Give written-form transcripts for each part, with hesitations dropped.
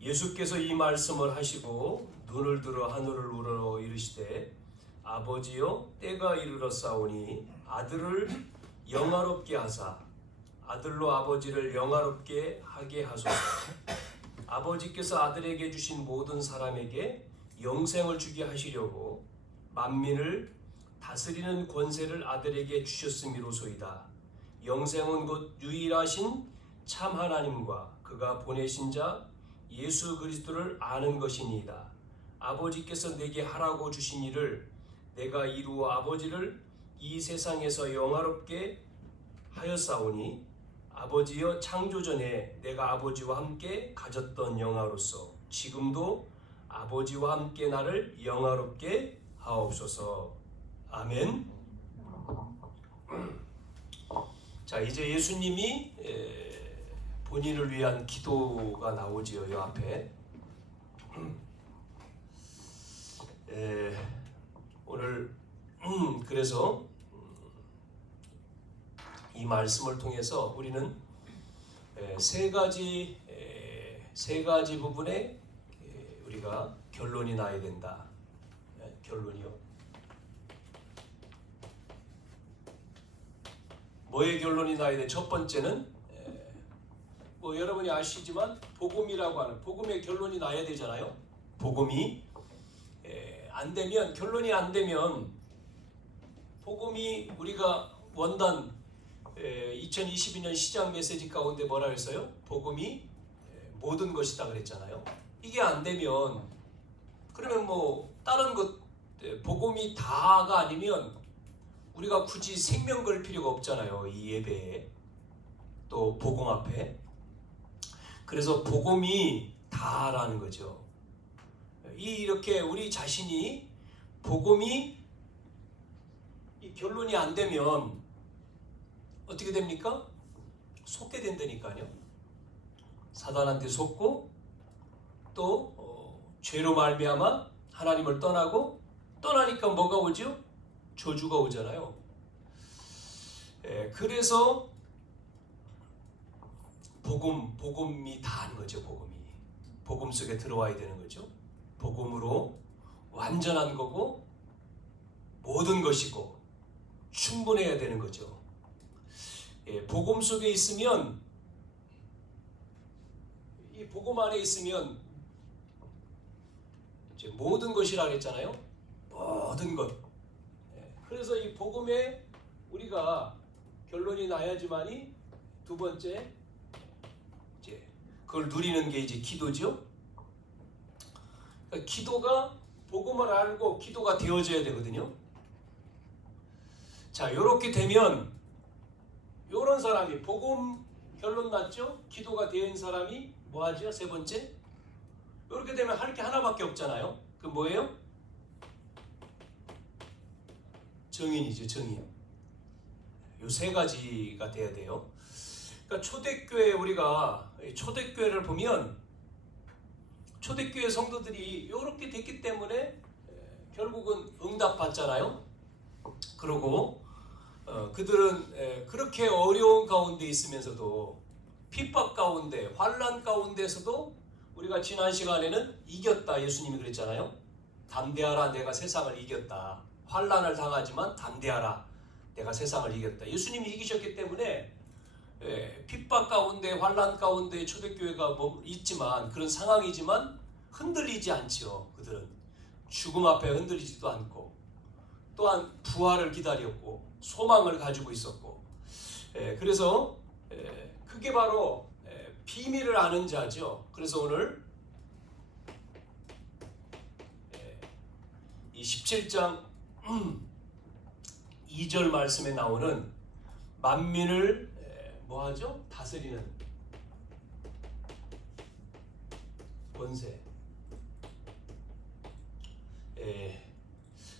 예수께서 이 말씀을 하시고 눈을 들어 하늘을 우러러 이르시되 아버지여 때가 이르렀사오니 아들을 영화롭게 하사 아들로 아버지를 영화롭게 하게 하소서. 아버지께서 아들에게 주신 모든 사람에게 영생을 주게 하시려고 만민을 다스리는 권세를 아들에게 주셨음이로소이다. 영생은 곧 유일하신 참 하나님과 그가 보내신 자 예수 그리스도를 아는 것이니이다. 아버지께서 내게 하라고 주신 일을 내가 이루어 아버지를 이 세상에서 영화롭게 하였사오니 아버지여 창조 전에 내가 아버지와 함께 가졌던 영화로서 지금도 아버지와 함께 나를 영화롭게 하옵소서. 아멘. 자, 이제 예수님이 본인을 위한 기도가 나오지요. 이 앞에 오늘 그래서 이 말씀을 통해서 우리는 세 가지 부분에 우리가 결론이 나야 된다. 결론이요. 뭐의 결론이 나야 돼? 첫 번째는 뭐 여러분이 아시지만 복음이라고 하는 복음의 결론이 나야 되잖아요. 복음이 안 되면 결론이 안 되면 복음이 우리가 원단 2022년 시장 메시지 가운데 뭐라 했어요? 복음이 모든 것이다 그랬잖아요. 이게 안 되면 그러면 뭐 다른 것 복음이 다가 아니면 우리가 굳이 생명 걸 필요가 없잖아요. 이 예배에 또 복음 앞에. 그래서 복음이 다라는 거죠. 이렇게 우리 자신이 복음이 이 결론이 안 되면 어떻게 됩니까? 속게 된다니까요. 사단한테 속고 또 죄로 말미암아 하나님을 떠나고 떠나니까 뭐가 오죠? 저주가 오잖아요. 그래서 복음이 다한 거죠. 복음 속에 들어와야 되는 거죠. 복음으로 완전한 거고 모든 것이고 충분해야 되는 거죠. 복음 속에 있으면 이 복음 안에 있으면 이제 모든 것이라 했잖아요. 모든 것. 그래서 이 복음에 우리가 결론이 나야지만이 두 번째 이제 그걸 누리는 게 이제 기도죠. 그러니까 기도가 복음을 알고 기도가 되어져야 되거든요. 자, 이렇게 되면 이런 사람이 복음 결론 났죠? 기도가 되어 있는 사람이 뭐 하죠? 세 번째. 이렇게 되면 할 게 하나밖에 없잖아요. 그 뭐예요? 정인이죠, 정인. 요 세 가지가 돼야 돼요. 그러니까 초대교회 우리가 초대교회를 보면 초대교회 성도들이 이렇게 됐기 때문에 결국은 응답받잖아요. 그리고 그들은 그렇게 어려운 가운데 있으면서도 핍박 가운데 환난 가운데서도 우리가 지난 시간에는 이겼다 예수님이 그랬잖아요. 담대하라 내가 세상을 이겼다. 환난을 당하지만 담대하라 내가 세상을 이겼다. 예수님이 이기셨기 때문에 핍박 가운데 환난 가운데 초대교회가 있지만 그런 상황이지만 흔들리지 않죠. 그들은 죽음 앞에 흔들리지도 않고 또한 부활을 기다렸고 소망을 가지고 있었고 그래서 그게 바로 비밀을 아는 자죠. 그래서 오늘 이 17장 2절 말씀에 나오는 만민을 뭐하죠? 다스리는 권세.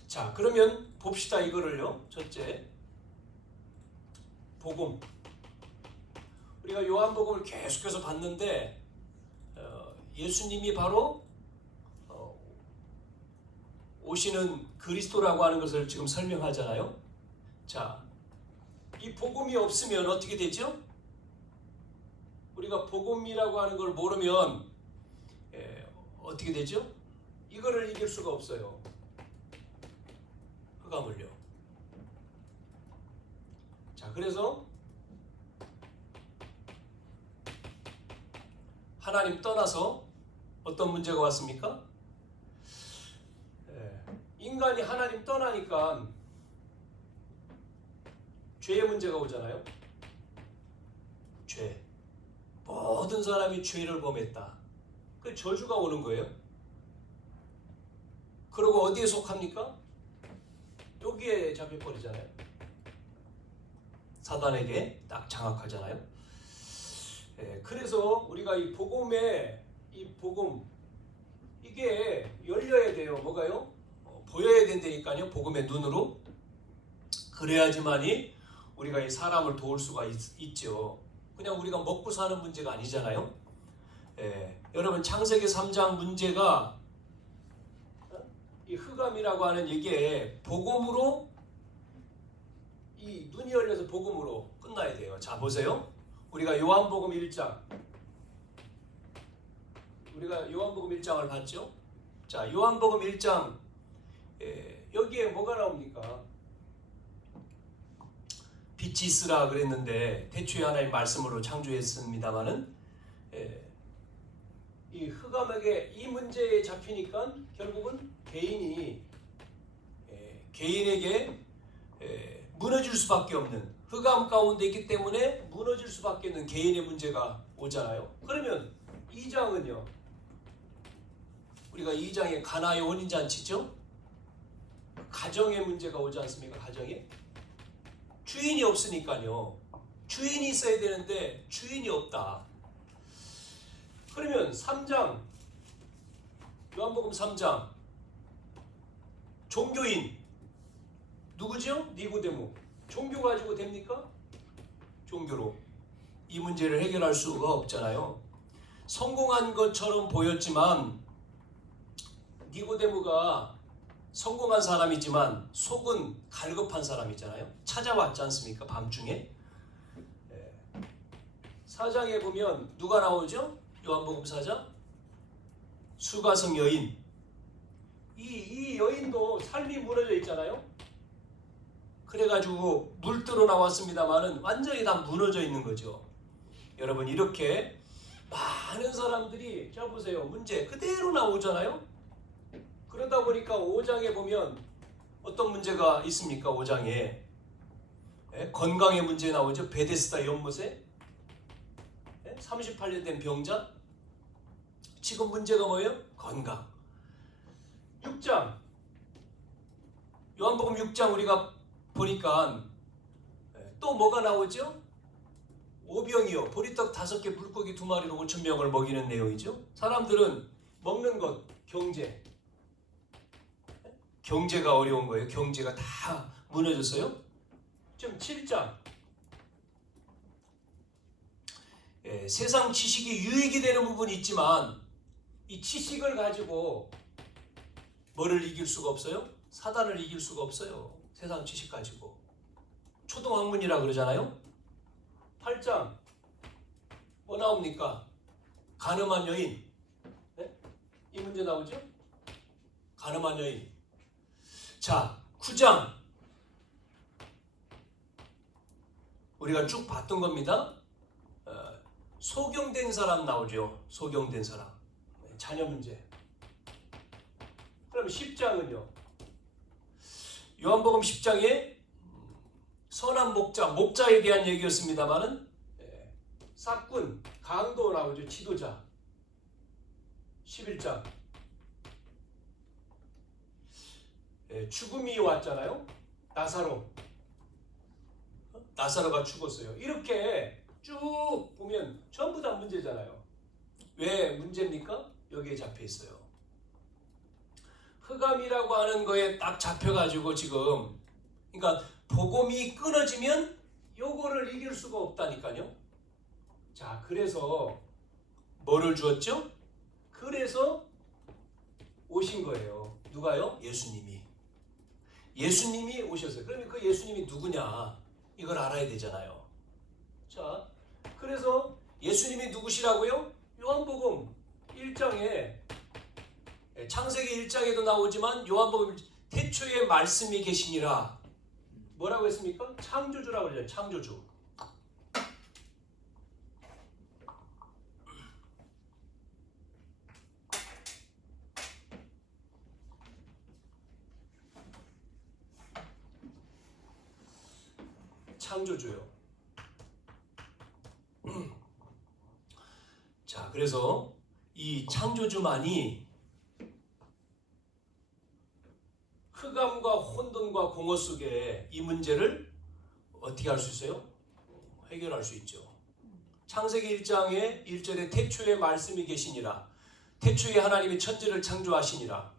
자, 그러면 봅시다 이거를요. 첫째, 복음. 우리가 요한복음을 계속해서 봤는데 예수님이 바로 오시는 그리스도라고 하는 것을 지금 설명하잖아요. 자, 이 복음이 없으면 어떻게 되죠? 우리가 복음이라고 하는 걸 모르면 어떻게 되죠? 이거를 이길 수가 없어요. 흑암을요. 자, 그래서 하나님 떠나서 어떤 문제가 왔습니까? 인간이 하나님 떠나니까 죄의 문제가 오잖아요. 죄. 모든 사람이 죄를 범했다. 그 저주가 오는 거예요. 그리고 어디에 속합니까? 여기에 잡혀버리잖아요. 사단에게 딱 장악하잖아요. 그래서 우리가 이 복음에 이 복음 이게 열려야 돼요. 뭐가요? 보여야 된다니까요. 복음의 눈으로. 그래야지만이 우리가 이 사람을 도울 수가 있죠. 그냥 우리가 먹고 사는 문제가 아니잖아요. 여러분 창세기 3장 문제가 이 흑암이라고 하는 이게 복음으로 이 눈이 열려서 복음으로 끝나야 돼요. 자, 보세요. 우리가 요한복음 1장 우리가 요한복음 1장을 봤죠. 자, 요한복음 1장 여기에 뭐가 나옵니까? 빛이 있으라 그랬는데 태초에 하나님 말씀으로 창조했습니다마는 이 흑암에게 이 문제에 잡히니까 결국은 개인에게 무너질 수밖에 없는 흑암 가운데 있기 때문에 무너질 수밖에 없는 개인의 문제가 오잖아요. 그러면 2장은요. 우리가 2장에 가나의 혼인잔치죠. 가정의 문제가 오지 않습니까? 가정에 주인이 없으니까요. 주인이 있어야 되는데 주인이 없다. 그러면 3장 요한복음 3장 종교인 누구죠? 니고데모. 종교 가지고 됩니까? 종교로 이 문제를 해결할 수가 없잖아요. 성공한 것처럼 보였지만 니고데모가 성공한 사람이지만 속은 갈급한 사람이잖아요. 찾아왔지 않습니까? 밤중에. 4장에 보면 누가 나오죠? 요한복음 4장 수가성 여인. 이 여인도 삶이 무너져 있잖아요. 그래가지고 물들어 나왔습니다만은 완전히 다 무너져 있는 거죠. 여러분 이렇게 많은 사람들이 자 보세요. 문제 그대로 나오잖아요. 그러다 보니까 5장에 보면 어떤 문제가 있습니까? 5장에 건강의 문제 나오죠. 베데스다 연못에 38년 된 병자. 지금 문제가 뭐예요? 건강. 6장 요한복음 6장 우리가 보니까 또 뭐가 나오죠? 오병이요. 보리떡 5개 물고기 2마리로 5,000명을 먹이는 내용이죠. 사람들은 먹는 것, 경제가 어려운 거예요. 경제가 다 무너졌어요. 지금 7장 세상 지식이 유익이 되는 부분이 있지만 이 지식을 가지고 뭐를 이길 수가 없어요? 사단을 이길 수가 없어요. 세상 지식 가지고. 초등학문이라 그러잖아요. 8장 뭐 나옵니까? 간음한 여인. 이 문제 나오죠? 간음한 여인. 자, 9장 우리가 쭉 봤던 겁니다. 소경된 사람 나오죠. 소경된 사람. 자녀 문제. 그럼 10장은요. 요한복음 10장에 선한 목자에 대한 얘기였습니다만은 싹군, 강도 나오죠. 지도자. 11장 죽음이 왔잖아요. 나사로가 죽었어요. 이렇게 쭉 보면 전부 다 문제잖아요. 왜 문제입니까? 여기에 잡혀 있어요. 흑암이라고 하는 거에 딱 잡혀가지고 지금 그러니까 복음이 끊어지면 요거를 이길 수가 없다니까요. 자, 그래서 뭐를 주었죠? 그래서 오신 거예요. 누가요? 예수님이 오셨어요. 그러면 그 예수님이 누구냐? 이걸 알아야 되잖아요. 자, 그래서 예수님이 누구시라고요? 요한복음 1장에 창세기 1장에도 나오지만 요한복음 태초에 말씀이 계시니라. 뭐라고 했습니까? 창조주라고 그러죠. 창조주. 창조주요. 자, 그래서 이 창조주만이 흑암과 혼돈과 공허 속에 이 문제를 어떻게 할 수 있어요? 해결할 수 있죠. 창세기 1장의 1절에 태초에 말씀이 계시니라. 태초에 하나님이 천지를 창조하시니라.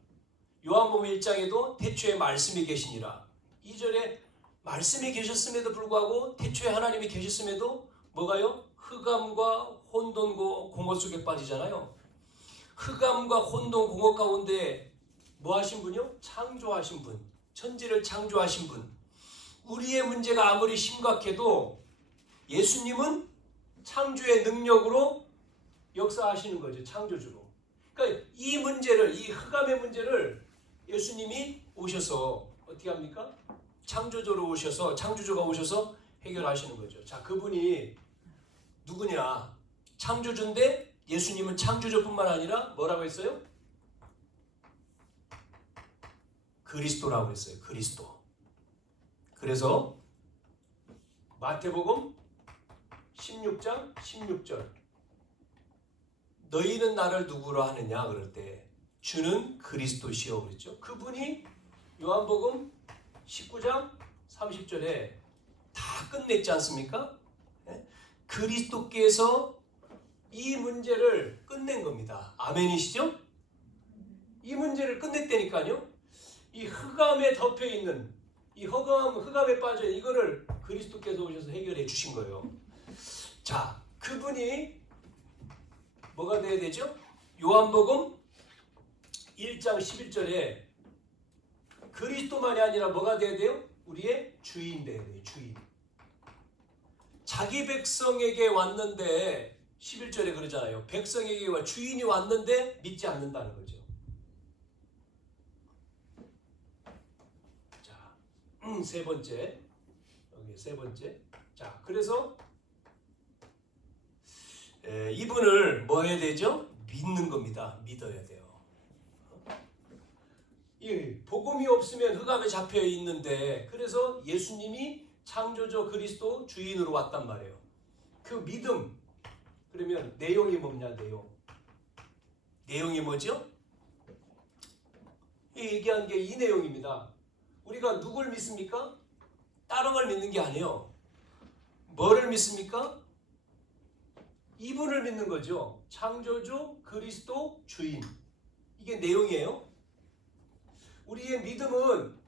요한복음 1장에도 태초에 말씀이 계시니라. 2절에 말씀이 계셨음에도 불구하고 태초에 하나님이 계셨음에도 뭐가요? 흑암과 혼돈과 공허 속에 빠지잖아요. 흑암과 혼돈, 공허 가운데 뭐 하신 분이요? 창조하신 분. 천지를 창조하신 분. 우리의 문제가 아무리 심각해도 예수님은 창조의 능력으로 역사하시는 거죠. 창조주로. 그러니까 이 문제를, 이 흑암의 문제를 예수님이 오셔서 어떻게 합니까? 창조주로 오셔서, 창조주가 오셔서 해결하시는 거죠. 자, 그분이 누구냐? 창조주인데 예수님은 창조주뿐만 아니라 뭐라고 했어요? 그리스도라고 했어요. 그리스도. 그래서 마태복음 16장 16절 너희는 나를 누구로 하느냐 그럴 때 주는 그리스도시요 그랬죠. 그분이 요한복음 19장 30절에 다 끝냈지 않습니까? 그리스도께서 이 문제를 끝낸 겁니다. 아멘이시죠? 이 문제를 끝냈다니까요. 이 흑암에 덮여있는 이 흑암에 빠져있는 이거를 그리스도께서 오셔서 해결해 주신 거예요. 자, 그분이 뭐가 돼야 되죠? 요한복음 1장 11절에 그리스도만이 아니라 뭐가 돼야 돼요? 우리의 주인 돼야 돼요. 주인. 자기 백성에게 왔는데 11절에 그러잖아요. 백성에게 와 주인이 왔는데 믿지 않는다는 거죠. 자, 세 번째. 여기 세 번째. 자, 그래서 이분을 뭐 해야 되죠? 믿는 겁니다. 믿어야 돼요. 이 복음이 없으면 흑암에 잡혀 있는데 그래서 예수님이 창조주 그리스도 주인으로 왔단 말이에요. 그 믿음 그러면 내용이 뭐냐? 내용이 뭐죠? 얘기한 게 이 내용입니다. 우리가 누굴 믿습니까? 다른 걸 믿는 게 아니에요. 뭐를 믿습니까? 이분을 믿는 거죠. 창조주 그리스도 주인. 이게 내용이에요. 우리의 믿음은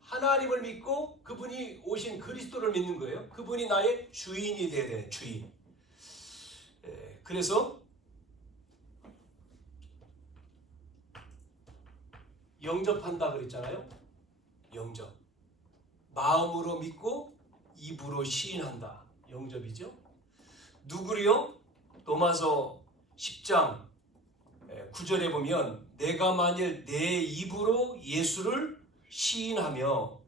하나님을 믿고 그분이 오신 그리스도를 믿는 거예요. 그분이 나의 주인이 돼야 돼요. 주인. 그래서 영접한다 그랬잖아요. 영접. 마음으로 믿고 입으로 시인한다. 영접이죠. 누구를요? 로마서 10장 9절에 보면 내가 만일 내 입으로 예수를 시인하며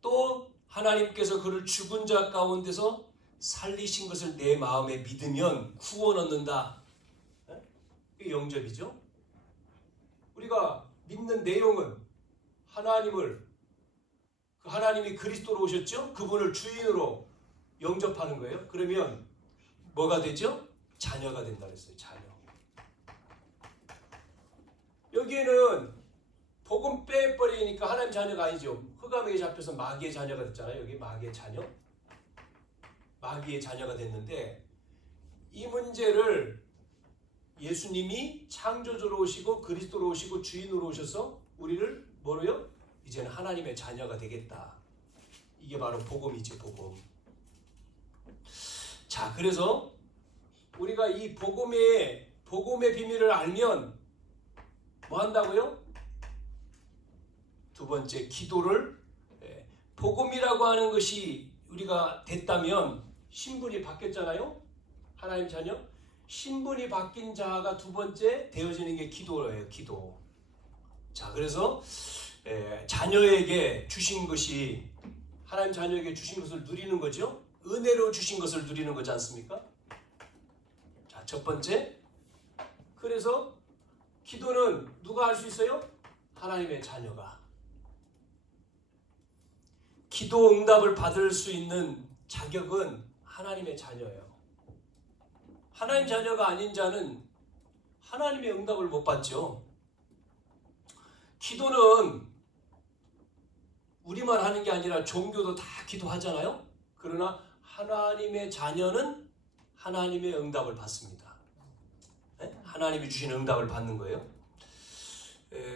또 하나님께서 그를 죽은 자 가운데서 살리신 것을 내 마음에 믿으면 구원 얻는다. 이게 영접이죠. 우리가 믿는 내용은 하나님이 그리스도로 오셨죠? 그분을 주인으로 영접하는 거예요. 그러면 뭐가 되죠? 자녀가 된다 그랬어요. 자녀. 여기에는 복음 빼버리니까 하나님 자녀가 아니죠. 흑암에게 잡혀서 마귀의 자녀가 됐잖아요. 여기 마귀의 자녀. 마귀의 자녀가 됐는데 이 문제를 예수님이 창조주로 오시고 그리스도로 오시고 주인으로 오셔서 우리를 뭐로요? 이제는 하나님의 자녀가 되겠다. 이게 바로 복음이지, 복음. 자, 그래서 우리가 이 복음의 비밀을 알면 뭐 한다고요? 두 번째, 기도를 복음이라고 하는 것이 우리가 됐다면 신분이 바뀌었잖아요. 하나님 자녀. 신분이 바뀐 자가 두 번째 되어지는 게 기도예요. 기도. 자, 그래서 자녀에게 주신 것이 하나님 자녀에게 주신 것을 누리는 거죠. 은혜로 주신 것을 누리는 거지 않습니까? 자, 첫 번째. 그래서 기도는 누가 할 수 있어요? 하나님의 자녀가. 기도 응답을 받을 수 있는 자격은 하나님의 자녀예요. 하나님 자녀가 아닌 자는 하나님의 응답을 못 받죠. 기도는 우리만 하는 게 아니라 종교도 다 기도하잖아요. 그러나 하나님의 자녀는 하나님의 응답을 받습니다. 하나님이 주신 응답을 받는 거예요.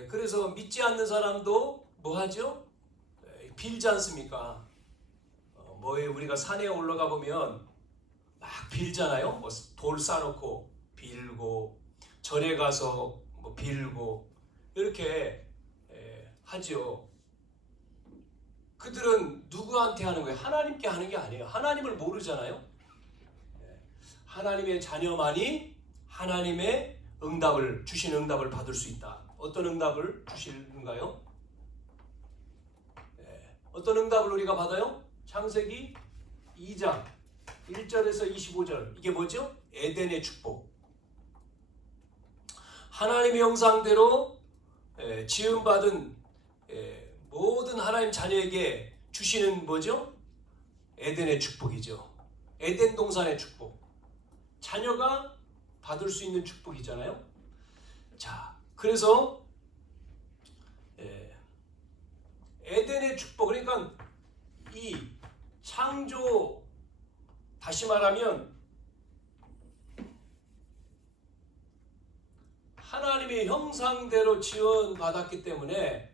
그래서 믿지 않는 사람도 뭐 하죠? 빌지 않습니까? 뭐에 우리가 산에 올라가 보면 막 빌잖아요. 뭐 돌 쌓아놓고 빌고, 절에 가서 뭐 빌고 이렇게 하죠. 그들은 누구한테 하는 거예요? 하나님께 하는 게 아니에요. 하나님을 모르잖아요. 하나님의 자녀만이 하나님의 응답을, 주신 응답을 받을 수 있다. 어떤 응답을 주시는가요? 어떤 응답을 우리가 받아요? 창세기 2장 1절에서 25절. 이게 뭐죠? 에덴의 축복. 하나님의 형상대로 지음받은 모든 하나님 자녀에게 주시는 뭐죠? 에덴의 축복이죠. 에덴 동산의 축복. 자녀가 받을 수 있는 축복이잖아요. 자, 그래서 에덴의 축복, 그러니까 이 창조, 다시 말하면 하나님의 형상대로 지원받았기 때문에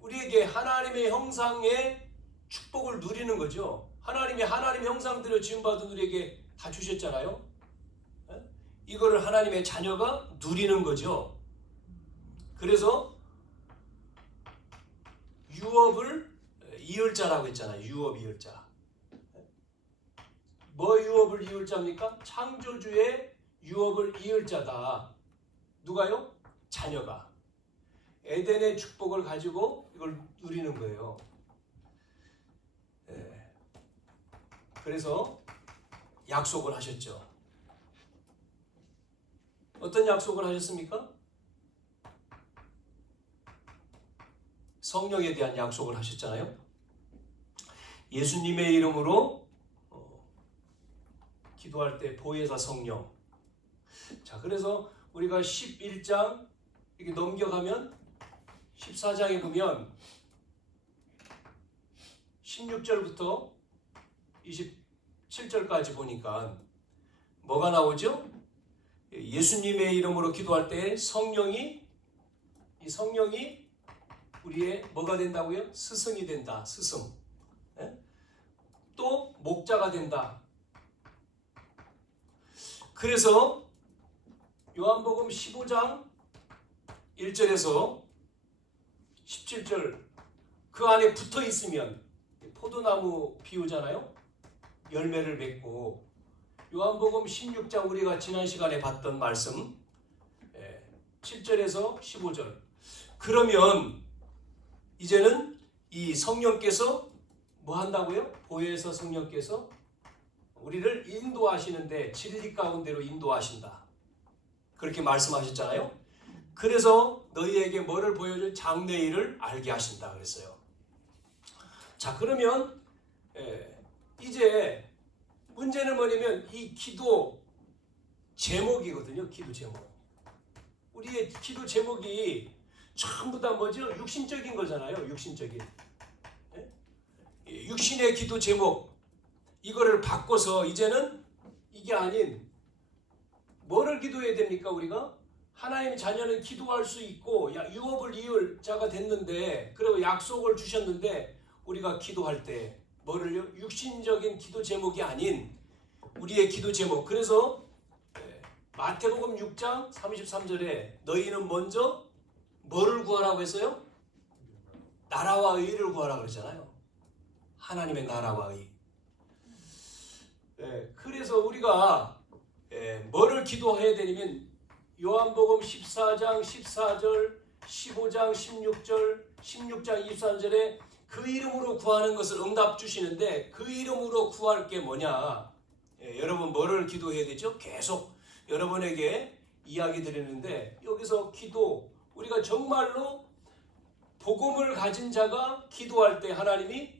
우리에게 하나님의 형상의 축복을 누리는 거죠. 하나님의 형상대로 지원받은 우리에게 다 주셨잖아요. 이거를 하나님의 자녀가 누리는 거죠. 그래서 유업을 이을 자라고 했잖아요. 유업 이을 자. 뭐 유업을 이을 자입니까? 창조주의 유업을 이을 자다. 누가요? 자녀가. 에덴의 축복을 가지고 이걸 누리는 거예요. 그래서 약속을 하셨죠. 어떤 약속을 하셨습니까? 성령에 대한 약속을 하셨잖아요. 예수님의 이름으로 기도할 때 보혜사 성령. 자, 그래서 우리가 11장 이렇게 넘겨가면 14장에 보면 16절부터 27절까지 보니까 뭐가 나오죠? 예수님의 이름으로 기도할 때 성령이 우리의 뭐가 된다고요? 스승이 된다. 스승. 또 목자가 된다. 그래서 요한복음 15장 1절에서 17절 그 안에 붙어 있으면 포도나무 비유잖아요. 열매를 맺고 요한복음 16장 우리가 지난 시간에 봤던 말씀 7절에서 15절 그러면 이제는 이 성령께서 뭐 한다고요? 보혜사 성령께서 우리를 인도하시는데 진리 가운데로 인도하신다. 그렇게 말씀하셨잖아요. 그래서 너희에게 뭐를 보여줄 장래일을 알게 하신다 그랬어요. 자, 그러면 이제 문제는 뭐냐면 이 기도 제목이거든요. 기도 제목. 우리의 기도 제목이 전부 다 뭐죠? 육신적인 거잖아요. 육신적인. 육신의 기도 제목. 이거를 바꿔서 이제는 이게 아닌 뭐를 기도해야 됩니까? 우리가 하나님 자녀는 기도할 수 있고 유업을 이을 자가 됐는데 그리고 약속을 주셨는데 우리가 기도할 때 뭐를요? 육신적인 기도 제목이 아닌 우리의 기도 제목. 그래서 마태복음 6장 33절에 너희는 먼저 뭐를 구하라고 했어요? 나라와 의를 구하라고 그러잖아요. 하나님의 나라와 의. 그래서 우리가 뭐를 기도해야 되냐면 요한복음 14장 14절 15장 16절 16장 23절에 그 이름으로 구하는 것을 응답 주시는데 그 이름으로 구할 게 뭐냐? 여러분 뭐를 기도해야 되죠? 계속 여러분에게 이야기 드리는데 여기서 기도 우리가 정말로 복음을 가진 자가 기도할 때 하나님이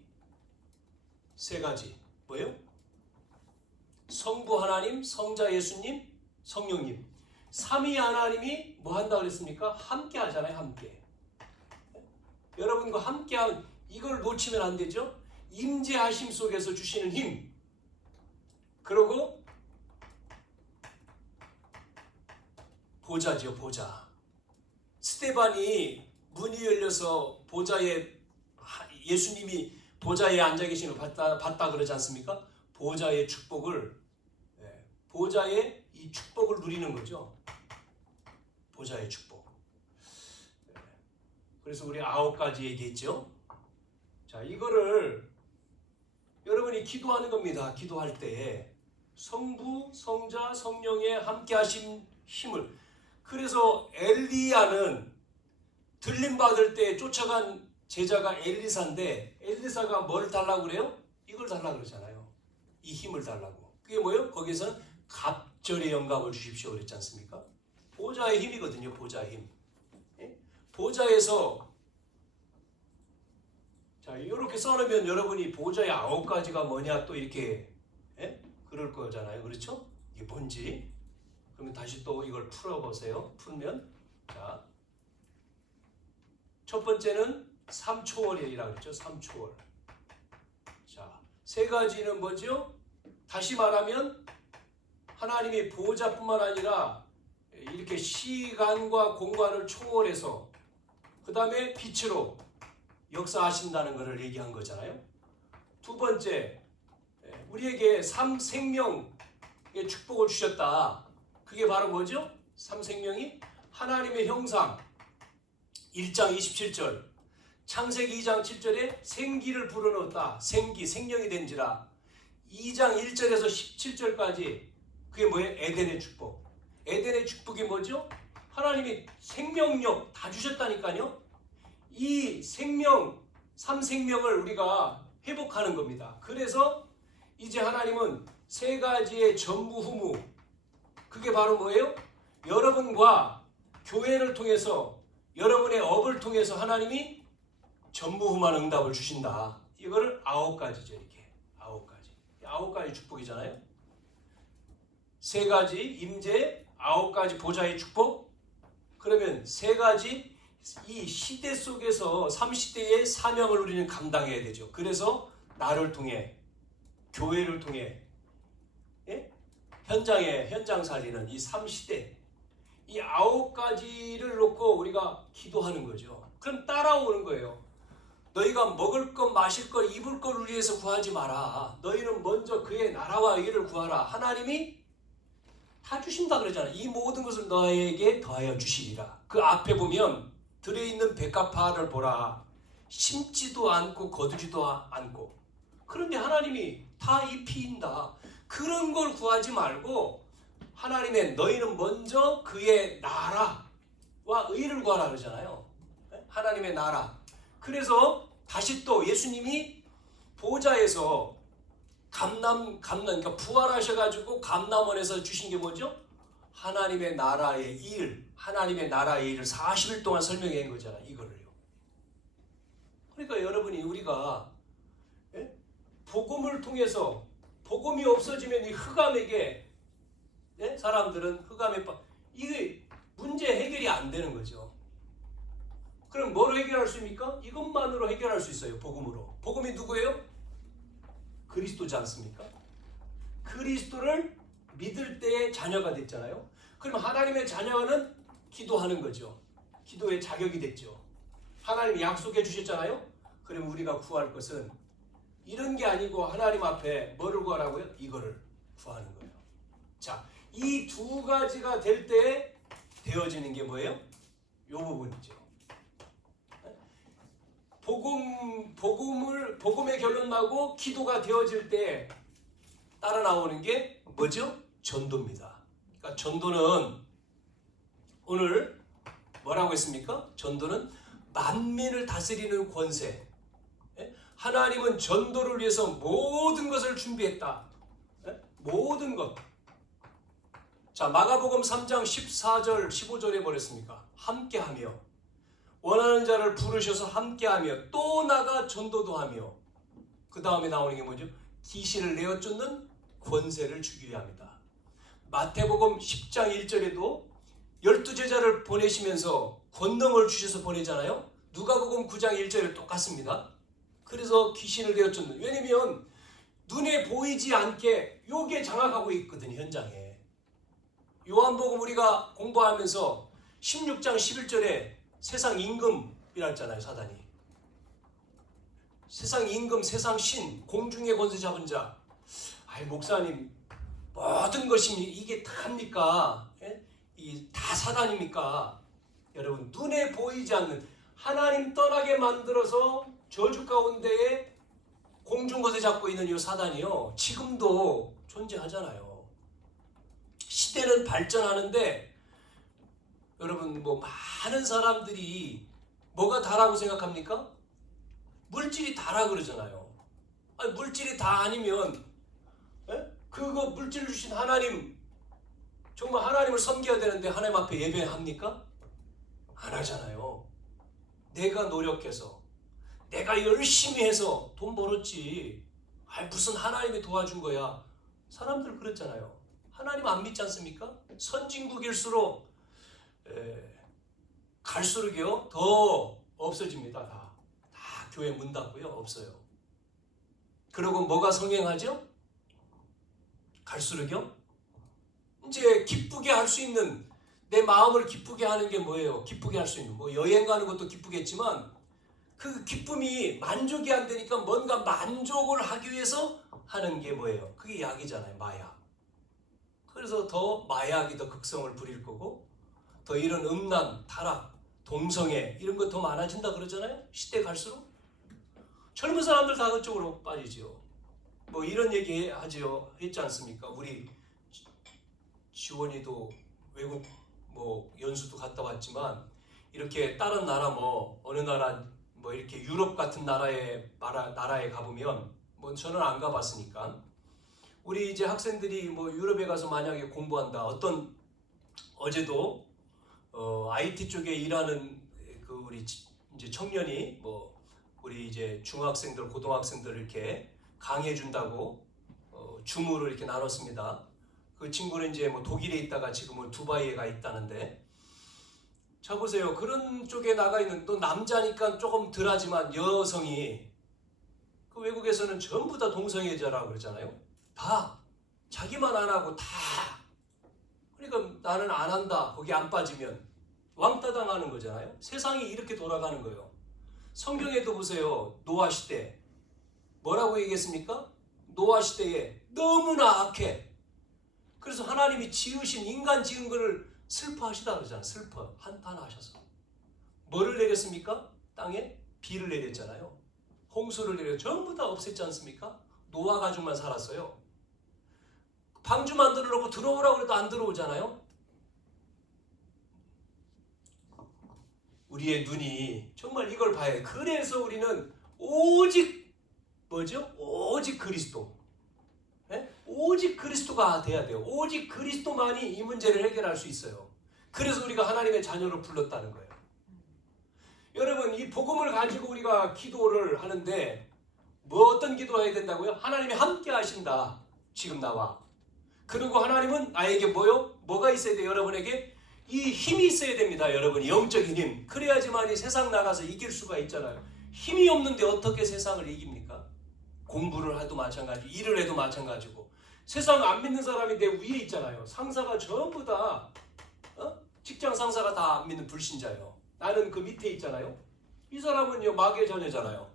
세 가지 뭐예요? 성부 하나님, 성자 예수님, 성령님 삼위 하나님이 뭐 한다 그랬습니까? 함께 하잖아요. 함께. 여러분과 함께하는 이걸 놓치면 안 되죠. 임재하심 속에서 주시는 힘 그리고 보좌죠. 보좌. 스데반이 문이 열려서 보좌에 예수님이 보좌에 앉아 계시는 걸 봤다 그러지 않습니까? 보좌의 축복을 보좌의 이 축복을 누리는 거죠. 보좌의 축복. 그래서 우리 9가지 얘기했죠. 자, 이거를 여러분이 기도하는 겁니다. 기도할 때 성부, 성자, 성령의 함께 하신 힘을. 그래서 엘리야는 들림 받을 때 쫓아간 제자가 엘리사인데 엘리사가 뭘 달라고 그래요? 이걸 달라고 그러잖아요. 이 힘을 달라고. 그게 뭐예요? 거기서는 갑절의 영감을 주십시오 그랬지 않습니까? 보좌의 힘이거든요. 보좌의 힘. 보좌에서 자 이렇게 써놓으면 여러분이 보좌의 9가지가 뭐냐 또 이렇게 그럴 거잖아요. 그렇죠? 이게 뭔지 그러면 다시 또 이걸 풀어보세요. 풀면 자 첫 번째는 3초월이라고 그랬죠. 3초월. 자, 세 가지는 뭐죠? 다시 말하면 하나님이 보좌뿐만 아니라 이렇게 시간과 공간을 초월해서 그 다음에 빛으로 역사하신다는 것을 얘기한 거잖아요. 두 번째, 우리에게 삼생명의 축복을 주셨다. 그게 바로 뭐죠? 삼생명이 하나님의 형상 1장 27절 창세기 2장 7절에 생기를 불어넣었다. 생기, 생명이 된지라 2장 1절에서 17절까지 그게 뭐예요? 에덴의 축복. 에덴의 축복이 뭐죠? 하나님이 생명력 다 주셨다니까요. 이 생명, 삼생명을 우리가 회복하는 겁니다. 그래서 이제 하나님은 세 가지의 전무후무 그게 바로 뭐예요? 여러분과 교회를 통해서 여러분의 업을 통해서 하나님이 전무후무한 응답을 주신다. 이거를 9가지죠. 이렇게 9가지. 9가지 축복이잖아요. 세 가지 임재, 9가지 보좌의 축복. 그러면 세 가지 이 시대 속에서 3시대의 사명을 우리는 감당해야 되죠. 그래서 나를 통해 교회를 통해 현장 살리는 이 3시대 이 9가지를 놓고 우리가 기도하는 거죠. 그럼 따라오는 거예요. 너희가 먹을 것, 마실 것, 입을 것을 위해서 구하지 마라. 너희는 먼저 그의 나라와 의를 구하라. 하나님이 다 주신다 그러잖아요. 이 모든 것을 너에게 더하여 주시리라. 그 앞에 보면 들어있는 백합화를 보라. 심지도 않고 거두지도 않고. 그런데 하나님이 다 입힌다. 그런 걸 구하지 말고 하나님의 너희는 먼저 그의 나라와 의를 구하라 그러잖아요. 하나님의 나라. 그래서 다시 또 예수님이 보좌에서 그러니까 부활하셔가지고 감람원에서 주신 게 뭐죠? 하나님의 나라의 일, 하나님의 나라의 일을 40일 동안 설명한 거잖아요. 이거를요. 그러니까 여러분이 우리가 복음을 통해서 복음이 없어지면 이 흑암에게 사람들은 흑암에 이게 문제 해결이 안 되는 거죠. 그럼 뭐로 해결할 수 있습니까? 이것만으로 해결할 수 있어요. 복음으로. 복음이 누구예요? 그리스도지 않습니까? 그리스도를 믿을 때의 자녀가 됐잖아요. 그럼 하나님의 자녀는 기도하는 거죠. 기도의 자격이 됐죠. 하나님이 약속해 주셨잖아요. 그럼 우리가 구할 것은 이런 게 아니고 하나님 앞에 뭐를 구하라고요? 이거를 구하는 거예요. 자, 이 2가지가 될 때 되어지는 게 뭐예요? 이 부분이죠. 복음의 결론 나고 기도가 되어질 때 따라 나오는 게 뭐죠? 전도입니다. 그러니까 전도는 오늘 뭐라고 했습니까? 전도는 만민을 다스리는 권세. 하나님은 전도를 위해서 모든 것을 준비했다. 모든 것. 자, 마가복음 3장 14절 15절에 뭐랬습니까? 함께하며 원하는 자를 부르셔서 함께하며 또 나가 전도도 하며 그 다음에 나오는 게 뭐죠? 귀신을 내어 쫓는 권세를 주기 위함이다. 마태복음 10장 1절에도 12제자를 보내시면서 권능을 주셔서 보내잖아요. 누가복음 9장 1절에 똑같습니다. 그래서 귀신을 내어 쫓는, 왜냐면 눈에 보이지 않게 요게 장악하고 있거든요, 현장에. 요한복음 우리가 공부하면서 16장 11절에 세상 임금이라 했잖아요, 사단이. 세상 임금, 세상 신, 공중의 권세 잡은 자. 아이, 목사님, 모든 것이 이게 다입니까? 다 사단입니까? 여러분, 눈에 보이지 않는 하나님 떠나게 만들어서 저주 가운데에 공중것에 잡고 있는 이 사단이요, 지금도 존재하잖아요. 시대는 발전하는데 여러분, 뭐 많은 사람들이 뭐가 다라고 생각합니까? 물질이 다라 그러잖아요. 아니, 물질이 다 아니면 그거 물질을 주신 하나님, 정말 하나님을 섬겨야 되는데 하나님 앞에 예배합니까? 안 하잖아요. 내가 노력해서, 내가 열심히 해서 돈 벌었지, 무슨 하나님이 도와준 거야. 사람들 그랬잖아요. 하나님 안 믿지 않습니까? 선진국일수록 갈수록요 더 없어집니다. 다 교회 문 닫고요, 없어요. 그리고 뭐가 성행하죠? 갈수록요 이제 기쁘게 할 수 있는, 내 마음을 기쁘게 하는 게 뭐예요? 기쁘게 할 수 있는, 뭐 여행 가는 것도 기쁘겠지만 그 기쁨이 만족이 안 되니까 뭔가 만족을 하기 위해서 하는 게 뭐예요? 그게 약이잖아요, 마약. 그래서 더 마약이 더 극성을 부릴 거고, 더 이런 음란, 타락, 동성애 이런 거 더 많아진다 그러잖아요. 시대 갈수록 젊은 사람들 다 그쪽으로 빠지죠. 뭐 이런 얘기 하죠, 했지 않습니까? 우리 지원이도 외국 뭐 연수도 갔다 왔지만, 이렇게 다른 나라 뭐 어느 나라 뭐 이렇게 유럽 같은 나라에 가보면, 뭐 저는 안 가봤으니까, 우리 이제 학생들이 뭐 유럽에 가서 만약에 공부한다, 어떤 어제도 IT 쪽에 일하는 그 우리 이제 청년이 뭐 우리 이제 중학생들, 고등학생들 이렇게 강의해 준다고 줌으로 이렇게 나눴습니다. 그 친구는 이제 뭐 독일에 있다가 지금은 두바이에 가 있다는데, 자 보세요. 그런 쪽에 나가 있는, 또 남자니까 조금 덜하지만 여성이, 그 외국에서는 전부 다 동성애자라고 그러잖아요. 다 자기만 안 하고 다. 그러니까 나는 안 한다, 거기 안 빠지면 왕따 당하는 거잖아요. 세상이 이렇게 돌아가는 거예요. 성경에도 보세요. 노아 시대 뭐라고 얘기했습니까? 노아 시대에 너무나 악해. 그래서 하나님이 지으신, 인간 지은 거를 슬퍼하시다 그러잖아요. 슬퍼, 한탄하셔서 뭐를 내렸습니까? 땅에 비를 내렸잖아요. 홍수를 내려 전부 다 없앴지 않습니까? 노아 가족만 살았어요. 방주 만들어 놓고 들어오라고 해도 안 들어오잖아요. 우리의 눈이 정말 이걸 봐야 해. 그래서 우리는 오직 뭐죠? 오직 그리스도. 오직 그리스도가 돼야 돼요. 오직 그리스도만이 이 문제를 해결할 수 있어요. 그래서 우리가 하나님의 자녀로 불렀다는 거예요. 여러분, 이 복음을 가지고 우리가 기도를 하는데 뭐 어떤 기도해야 된다고요? 하나님이 함께 하신다, 지금 나와. 그리고 하나님은 나에게 뭐가 있어야 돼요? 여러분에게 이 힘이 있어야 됩니다. 여러분, 영적인 힘. 그래야지만 이 세상 나가서 이길 수가 있잖아요. 힘이 없는데 어떻게 세상을 이깁니까? 공부를 해도 마찬가지고, 일을 해도 마찬가지고. 세상 안 믿는 사람이 내 위에 있잖아요. 상사가 전부 다 직장 상사가 다 안 믿는 불신자예요. 나는 그 밑에 있잖아요. 이 사람은요, 마귀의 자녀잖아요.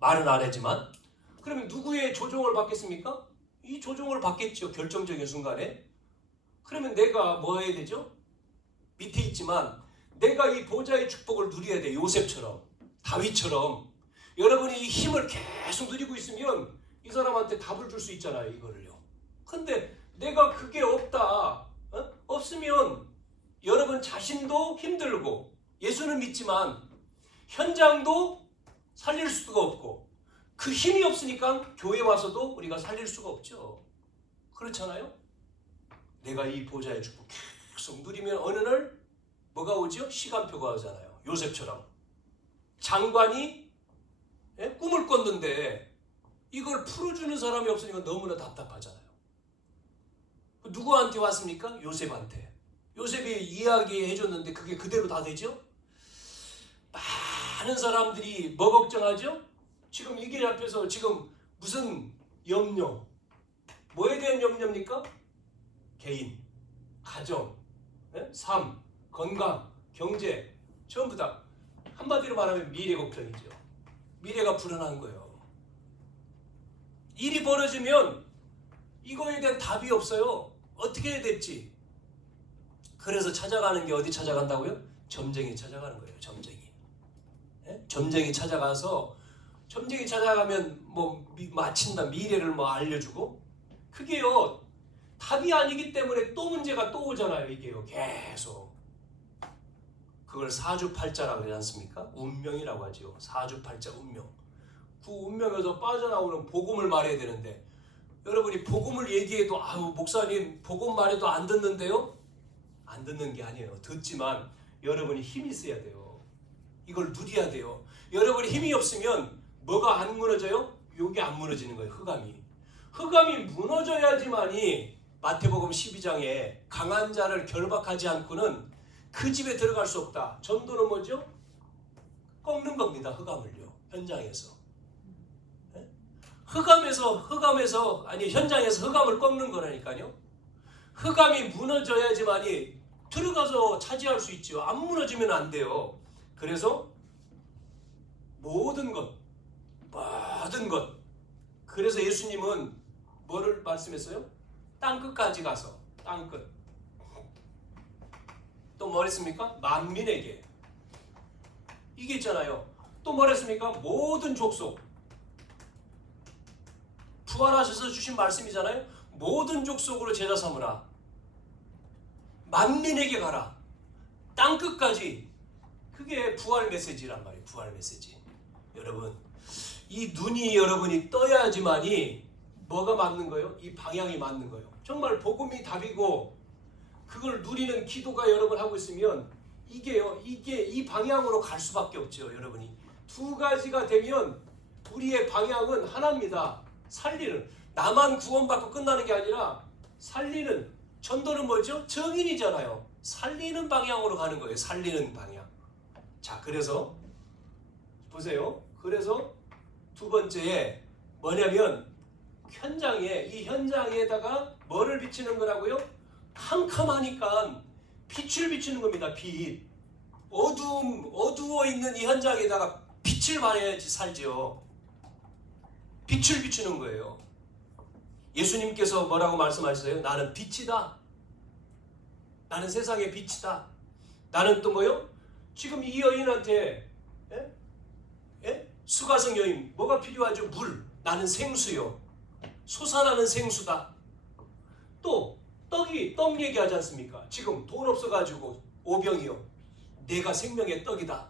말은 안 하지만. 그러면 누구의 조종을 받겠습니까? 이 조종을 받겠죠, 결정적인 순간에. 그러면 내가 뭐 해야 되죠? 밑에 있지만 내가 이 보좌의 축복을 누려야 돼. 요셉처럼, 다윗처럼. 여러분이 이 힘을 계속 누리고 있으면 이 사람한테 답을 줄 수 있잖아요, 이거를요. 근데 내가 그게 없다, 없으면 여러분 자신도 힘들고 예수는 믿지만 현장도 살릴 수가 없고 그 힘이 없으니까 교회 와서도 우리가 살릴 수가 없죠. 그렇잖아요? 내가 이 보좌의 축복 계속 누리면 어느 날 뭐가 오죠? 시간표가 오잖아요. 요셉처럼 장관이 꿈을 꿨는데 이걸 풀어주는 사람이 없으니까 너무나 답답하잖아요. 누구한테 왔습니까? 요셉한테. 요셉이 이야기해 줬는데 그게 그대로 다 되죠? 많은 사람들이 뭐 걱정하죠? 지금 이게 잡혀서 지금 무슨 염려, 뭐에 대한 염려입니까? 개인, 가정, 삶, 건강, 경제 전부 다 한마디로 말하면 미래 걱정이죠. 미래가 불안한 거예요. 일이 벌어지면 이거에 대한 답이 없어요. 어떻게 해야 될지. 그래서 찾아가는 게 어디 찾아간다고요? 점쟁이 찾아가는 거예요. 점쟁이. 점쟁이 찾아가서 점쟁이 찾아가면 뭐 마친다 미래를 뭐 알려주고 그게요 답이 아니기 때문에 또 문제가 또 오잖아요. 이게요 계속 그걸 사주팔자라고 하지 않습니까? 운명이라고 하죠. 사주팔자 운명. 그 운명에서 빠져나오는 복음을 말해야 되는데 여러분이 복음을 얘기해도 아유 목사님 복음 말해도 안 듣는데요? 안 듣는 게 아니에요. 듣지만 여러분이 힘이 있어야 돼요. 이걸 누려야 돼요. 여러분이 힘이 없으면 뭐가 안 무너져요? 여기 안 무너지는 거예요. 흑암이. 흑암이 무너져야지만이 마태복음 12장에 강한 자를 결박하지 않고는 그 집에 들어갈 수 없다. 전도는 뭐죠? 꺾는 겁니다. 흑암을요. 현장에서. 흑암에서 아니 현장에서 흑암을 꺾는 거라니까요. 흑암이 무너져야지만이 들어가서 차지할 수 있죠. 안 무너지면 안 돼요. 그래서 모든 것 그래서 예수님은 뭐를 말씀했어요? 땅끝까지 가서 땅끝 또 뭐 했습니까? 만민에게 이게 있잖아요. 또 뭐 했습니까? 모든 족속 부활하셔서 주신 말씀이잖아요. 모든 족속으로 제자 삼으라. 만민에게 가라. 땅끝까지. 그게 부활 메시지란 말이에요. 부활 메시지. 여러분 이 눈이 여러분이 떠야지만이 뭐가 맞는 거예요? 이 방향이 맞는 거예요. 정말 복음이 답이고 그걸 누리는 기도가 여러분 하고 있으면 이게 이 방향으로 갈 수밖에 없죠. 여러분이 두 가지가 되면 우리의 방향은 하나입니다. 살리는 나만 구원받고 끝나는 게 아니라 살리는 전도는 뭐죠? 정인이잖아요. 살리는 방향으로 가는 거예요. 살리는 방향. 자, 그래서 보세요. 그래서 두 번째에 뭐냐면 이 현장에다가 뭐를 비치는 거라고요? 캄캄하니까 빛을 비추는 겁니다. 빛. 어두워 있는 이 현장에다가 빛을 발해야지 살죠. 빛을 비추는 거예요. 예수님께서 뭐라고 말씀하셨어요? 나는 빛이다. 나는 세상의 빛이다. 나는 또 뭐요? 지금 이 여인한테 수가성 여인 뭐가 필요하죠? 물. 나는 생수요. 솟아나는 생수다. 또 떡 얘기하지 않습니까? 지금 돈 없어가지고 오병이요. 내가 생명의 떡이다.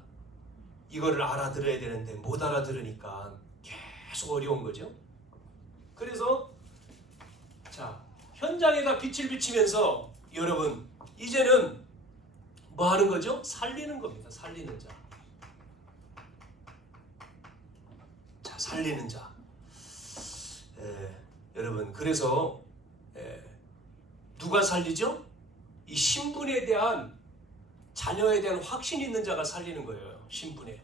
이거를 알아들어야 되는데 못 알아들으니까 계속 어려운 거죠. 그래서 자 현장에다 빛을 비치면서 여러분 이제는 뭐 하는 거죠? 살리는 겁니다. 살리는 자. 자 살리는 자. 여러분 그래서 누가 살리죠? 이 신분에 대한 자녀에 대한 확신이 있는 자가 살리는 거예요. 신분에.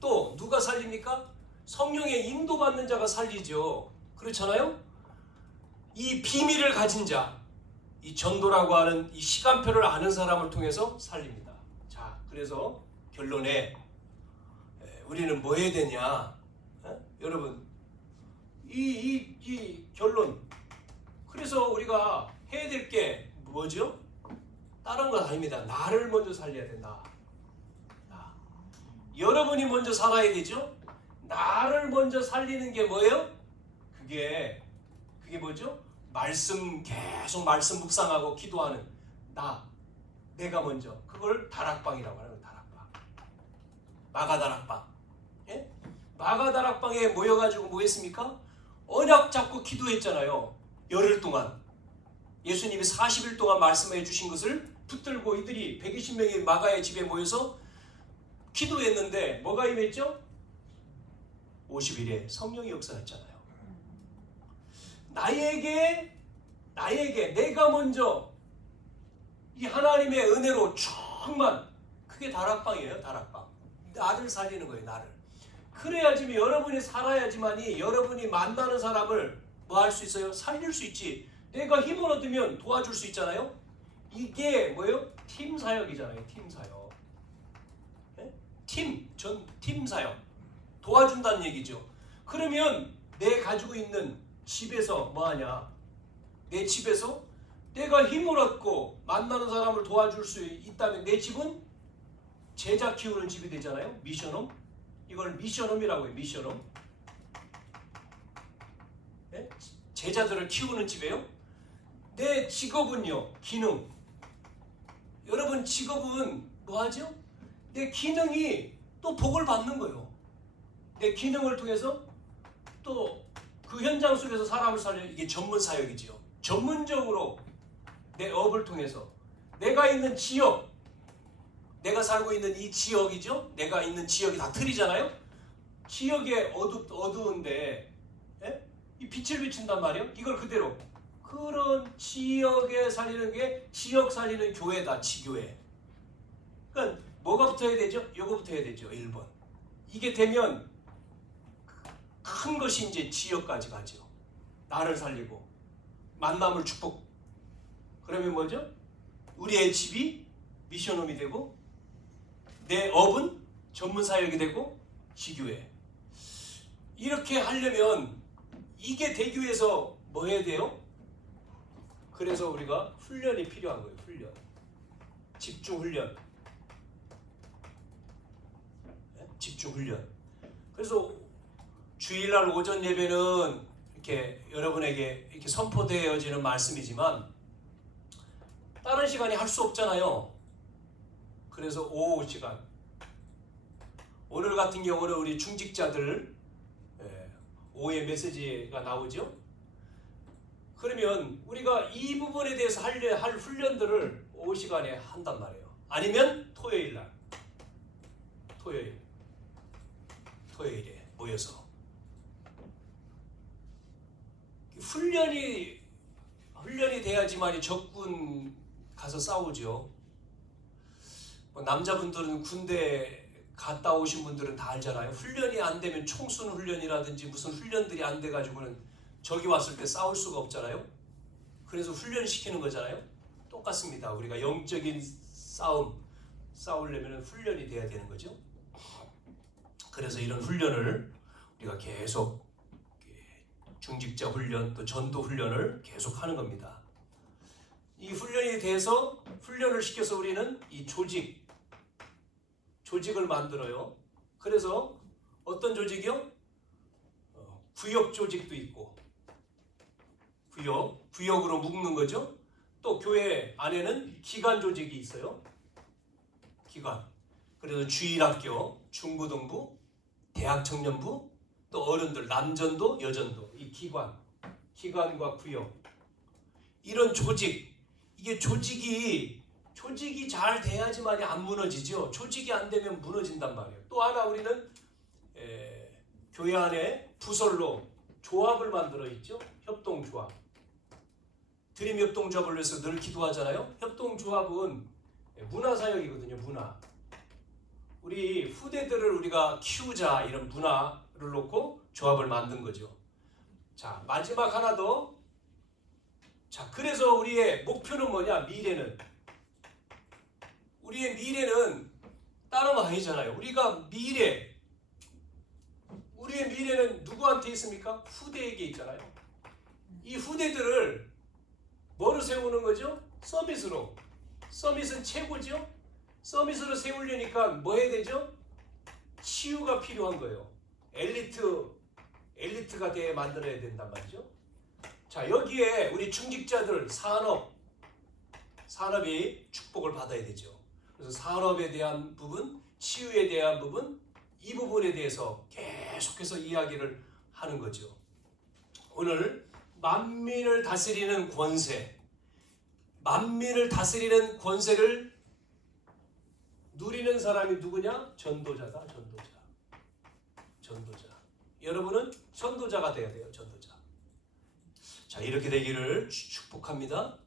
또 누가 살립니까? 성령의 인도받는 자가 살리죠. 그렇잖아요? 이 비밀을 가진 자, 이 전도라고 하는 이 시간표를 아는 사람을 통해서 살립니다. 자, 그래서 결론에 우리는 뭐 해야 되냐? 여러분, 이 결론. 그래서 우리가 해야 될 게 뭐죠? 다른 건 아닙니다. 나를 먼저 살려야 된다. 나. 여러분이 먼저 살아야 되죠? 나를 먼저 살리는 게 뭐예요? 그게 뭐죠? 계속 말씀 묵상하고 기도하는 내가 먼저. 그걸 다락방이라고 하는 거예요. 다락방. 마가다락방. 예? 마가다락방에 모여가지고 뭐 했습니까? 언약 잡고 기도했잖아요. 열흘 동안. 예수님이 40일 동안 말씀해 주신 것을 붙들고 이들이 120명이 마가의 집에 모여서 기도했는데 뭐가 임했죠? 50일에 성령이 역사했잖아요. 나에게 내가 먼저 이 하나님의 은혜로 충만, 그게 다락방이에요. 다락방. 나를 살리는 거예요. 나를. 그래야지 여러분이 살아야지만이 여러분이 만나는 사람을 뭐 할 수 있어요? 살릴 수 있지. 내가 힘을 얻으면 도와줄 수 있잖아요. 이게 뭐예요? 팀 사역이잖아요. 팀 사역. 네? 팀 사역. 도와준다는 얘기죠. 그러면 내 가지고 있는 집에서 뭐 하냐? 내 집에서 내가 힘을 얻고 만나는 사람을 도와줄 수 있다면 내 집은 제자 키우는 집이 되잖아요. 미션홈. 이걸 미션홈이라고 해요. 미션홈. 네? 제자들을 키우는 집이에요. 내 직업은요. 기능. 여러분 직업은 뭐 하죠? 내 기능이 또 복을 받는 거예요. 내 기능을 통해서 또 그 현장 속에서 사람을 살려. 이게 전문 사역이지요. 전문적으로 내 업을 통해서 내가 있는 지역, 내가 살고 있는 이 지역이죠. 내가 있는 지역이 다 틀이잖아요. 지역에 어두운데 이 빛을 비춘단 말이에요. 이걸 그대로 그런 지역에 살리는 게 지역 살리는 교회다. 지교회. 그러니까 뭐가 붙어야 되죠? 요거 붙어야 되죠. 1번. 이게 되면 큰 것이 이제 지역까지 가죠. 나를 살리고 만남을 축복. 그러면 뭐죠? 우리의 집이 미션홈이 되고 내 업은 전문 사역이 되고 지교회. 이렇게 하려면 이게 대교에서 뭐 해야 돼요? 그래서 우리가 훈련이 필요한 거예요. 훈련. 집중 훈련. 집중 훈련. 그래서 주일날 오전 예배는 이렇게 여러분에게 이렇게 선포되어지는 말씀이지만 다른 시간에 할 수 없잖아요. 그래서 오후 시간. 오늘 같은 경우는 우리 중직자들 오후에 메시지가 나오죠. 그러면 우리가 이 부분에 대해서 할 훈련들을 오후 시간에 한단 말이에요. 아니면 토요일에 모여서 훈련이 돼야지만이 적군 가서 싸우죠. 남자분들은 군대 갔다 오신 분들은 다 알잖아요. 훈련이 안 되면 총 쏘는 훈련이라든지 무슨 훈련들이 안 돼가지고는 적이 왔을 때 싸울 수가 없잖아요. 그래서 훈련시키는 거잖아요. 똑같습니다. 우리가 영적인 싸우려면 훈련이 돼야 되는 거죠. 그래서 이런 훈련을 우리가 계속 중직자 훈련 또 전도 훈련을 계속 하는 겁니다. 이 훈련이 돼서 훈련을 시켜서 우리는 이 조직을 만들어요. 그래서 어떤 조직이요? 구역 조직도 있고 구역으로 묶는 거죠. 또 교회 안에는 기관 조직이 있어요. 기관. 그래서 주일학교, 중고등부, 대학청년부, 또 어른들, 남전도, 여전도. 이 기관과 구역. 이런 조직. 이게 조직이 잘 돼야지만이 안 무너지죠. 조직이 안 되면 무너진단 말이에요. 또 하나 우리는 교회 안에 부설로 조합을 만들어 있죠. 협동조합. 드림 협동조합을 위해서 늘 기도하잖아요. 협동조합은 문화사역이거든요. 문화. 우리 후대들을 우리가 키우자 이런 문화를 놓고 조합을 만든 거죠. 자, 마지막 하나 더. 자, 그래서 우리의 목표는 뭐냐? 우리의 미래는 다른 거 아니잖아요. 우리의 미래는 누구한테 있습니까? 후대에게 있잖아요. 이 후대들을 뭐로 세우는 거죠? 서밋으로. 서밋은 최고죠? 서밋으로 세우려니까 뭐 해야 되죠? 치유가 필요한 거예요. 엘리트가 돼 만들어야 된단 말이죠. 자, 여기에 우리 중직자들, 산업이 축복을 받아야 되죠. 그래서 산업에 대한 부분, 치유에 대한 부분, 이 부분에 대해서 계속해서 이야기를 하는 거죠. 오늘 만민을 다스리는 권세, 만민을 다스리는 권세를 누리는 사람이 누구냐? 전도자다. 전도자. 여러분은 전도자가 돼야 돼요. 전도자. 자, 이렇게 되기를 축복합니다.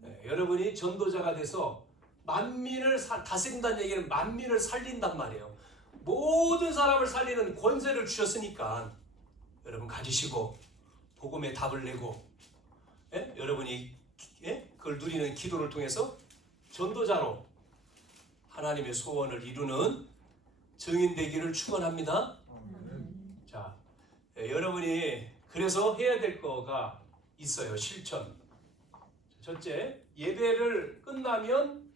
네, 여러분이 전도자가 돼서 만민을 다스린다는 얘기는 만민을 살린단 말이에요. 모든 사람을 살리는 권세를 주셨으니까 여러분 가지시고 복음의 답을 내고, 예? 여러분이 그걸 누리는 기도를 통해서 전도자로 하나님의 소원을 이루는 증인 되기를 축원합니다. 자, 여러분이 그래서 해야 될 거가 있어요. 실천. 첫째, 예배를 끝나면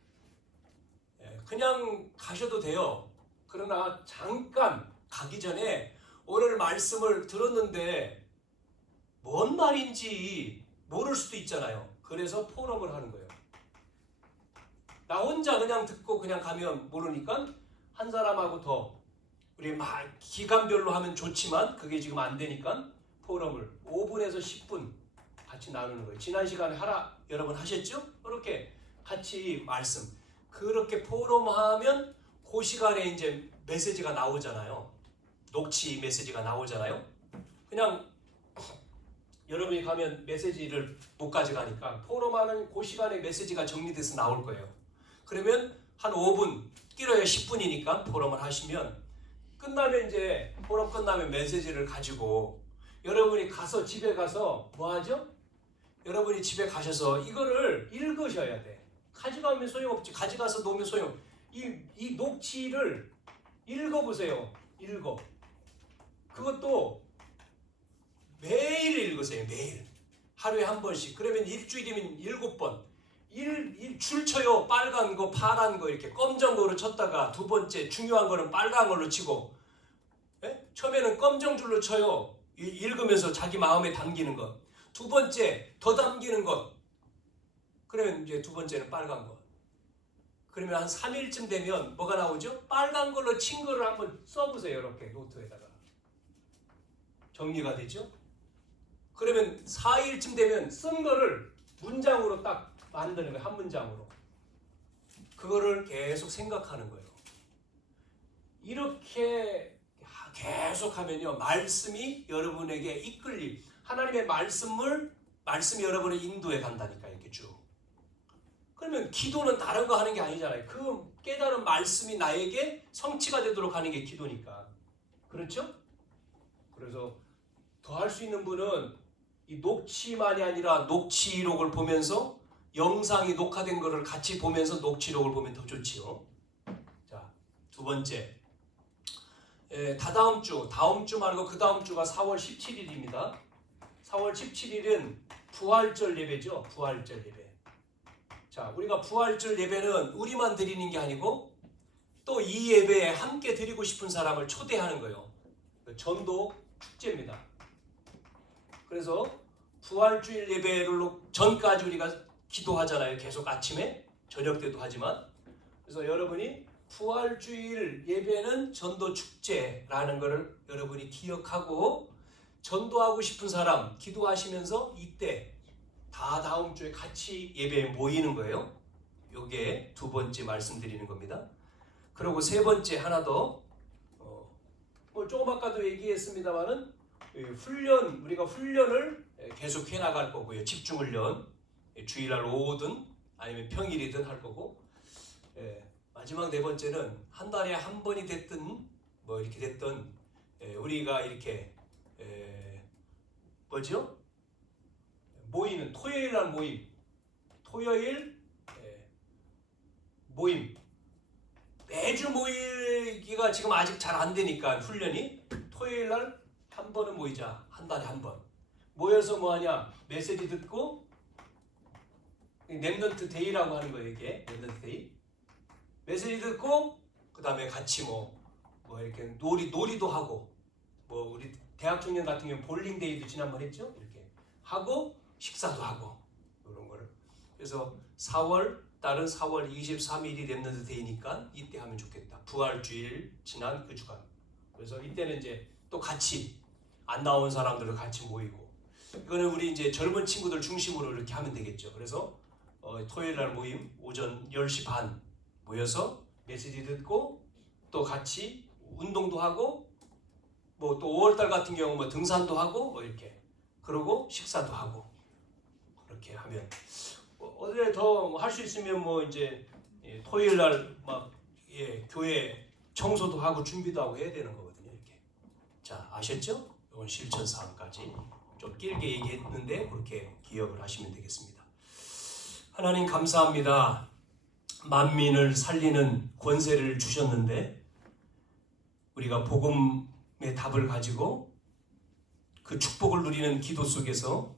그냥 가셔도 돼요. 그러나 잠깐 가기 전에 오늘 말씀을 들었는데 뭔 말인지 모를 수도 있잖아요. 그래서 포럼을 하는 거예요. 나 혼자 그냥 듣고 그냥 가면 모르니까 한 사람하고 더 우리 막 기간별로 하면 좋지만 그게 지금 안 되니까 포럼을 5분에서 10분 같이 나누는 거예요. 지난 시간에 여러분 하셨죠? 그렇게 같이 말씀 그렇게 포럼하면 그 시간에 이제 메시지가 나오잖아요. 녹취 메시지가 나오잖아요. 그냥 여러분이 가면 메시지를 못 가져가니까 포럼하는 그 시간에 메시지가 정리돼서 나올 거예요. 그러면 한 5분, 길어야 10분이니까 포럼을 하시면 끝나면 이제 포럼 끝나면 메시지를 가지고 여러분이 가서 집에 가서 뭐 하죠? 여러분이 집에 가셔서 이거를 읽으셔야 돼. 가져가면 소용없지. 가져가서 놓으면 소용. 이 녹취를 읽어보세요. 그것도 매일 읽으세요. 매일. 하루에 한 번씩. 그러면 일주일이면 7번. 줄 쳐요. 빨간 거, 파란 거 이렇게 검정 거로 쳤다가 두 번째 중요한 거는 빨간 걸로 치고, 예? 처음에는 검정 줄로 쳐요. 읽으면서 자기 마음에 담기는 것. 두 번째 더 담기는 것. 그러면 이제 두 번째는 빨간 거. 그러면 한 3일쯤 되면 뭐가 나오죠? 빨간 걸로 친 거를 한번 써보세요. 이렇게 노트에다가. 정리가 되죠? 그러면 4일쯤 되면 쓴 거를 문장으로 딱 만드는 거예요. 한 문장으로. 그거를 계속 생각하는 거예요. 이렇게 계속 하면요. 말씀이 여러분에게 이끌림. 하나님의 말씀이 여러분을 인도해 간다니까 이렇게 쭉. 그러면 기도는 다른 거 하는 게 아니잖아요. 그 깨달은 말씀이 나에게 성취가 되도록 하는 게 기도니까. 그렇죠? 그래서 더 할 수 있는 분은 이 녹취만이 아니라 녹취록을 보면서 영상이 녹화된 거를 같이 보면서 녹취록을 보면 더 좋지요. 자, 두 번째. 다음 주 말고 그 다음 주가 4월 17일입니다. 4월 17일은 부활절 예배죠. 부활절 예배. 자, 우리가 부활절 예배는 우리만 드리는 게 아니고 또 이 예배에 함께 드리고 싶은 사람을 초대하는 거예요. 전도 축제입니다. 그래서 부활주일 예배를 전까지 우리가 기도하잖아요. 계속 아침에 저녁 때도 하지만. 그래서 여러분이 부활주일 예배는 전도 축제라는 것을 여러분이 기억하고 전도하고 싶은 사람 기도하시면서 이때 다 다음 주에 같이 예배에 모이는 거예요. 요게 두 번째 말씀드리는 겁니다. 그리고 세 번째 하나 더 조금 아까도 얘기했습니다만은 우리가 훈련을 계속 해나갈 거고요. 집중훈련 주일날 오후든 아니면 평일이든 할 거고 마지막 네 번째는 한 달에 한 번이 됐든 뭐 이렇게 됐든 우리가 이렇게 뭐죠? 모이는 토요일 모임 매주 모이기가 지금 아직 잘 안 되니까 훈련이 토요일 날 한 번은 모이자. 한 달에 한 번. 모여서 뭐 하냐? 메시지 듣고 렘넌트 데이라고 하는 거예요, 이게. 렘넌트 데이. 메시지 듣고 그다음에 같이 뭐 이렇게 놀이도 하고 뭐 우리 대학 청년 같은 경우는 볼링 데이도 지난번 했죠? 이렇게 하고 식사도 하고 이런 거를. 그래서 딸은 4월 23일이 랩넌트 데이니까 이때 하면 좋겠다. 부활주일 지난 그 주간. 그래서 이때는 이제 또 같이 안 나온 사람들을 같이 모이고, 이거는 우리 이제 젊은 친구들 중심으로 이렇게 하면 되겠죠. 그래서 토요일 날 모임 오전 10시 반 모여서 메시지 듣고 또 같이 운동도 하고 뭐 또 5월달 같은 경우 뭐 등산도 하고 뭐 이렇게, 그러고 식사도 하고 그렇게 하면 어디에 더 할 수 있으면 뭐 이제 토요일 날 막 교회 청소도 하고 준비도 하고 해야 되는 거거든요. 이렇게. 자, 아셨죠? 이건 실천 사항까지 좀 길게 얘기했는데 그렇게 기억을 하시면 되겠습니다. 하나님 감사합니다. 만민을 살리는 권세를 주셨는데 우리가 복음의 답을 가지고 그 축복을 누리는 기도 속에서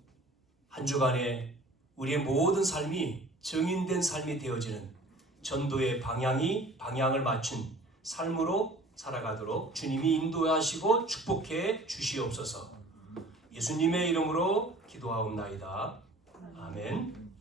한 주간에 우리의 모든 삶이 정인된 삶이 되어지는 전도의 방향을 맞춘 삶으로 살아가도록 주님이 인도하시고 축복해 주시옵소서. 예수님의 이름으로 기도하옵나이다. 아멘.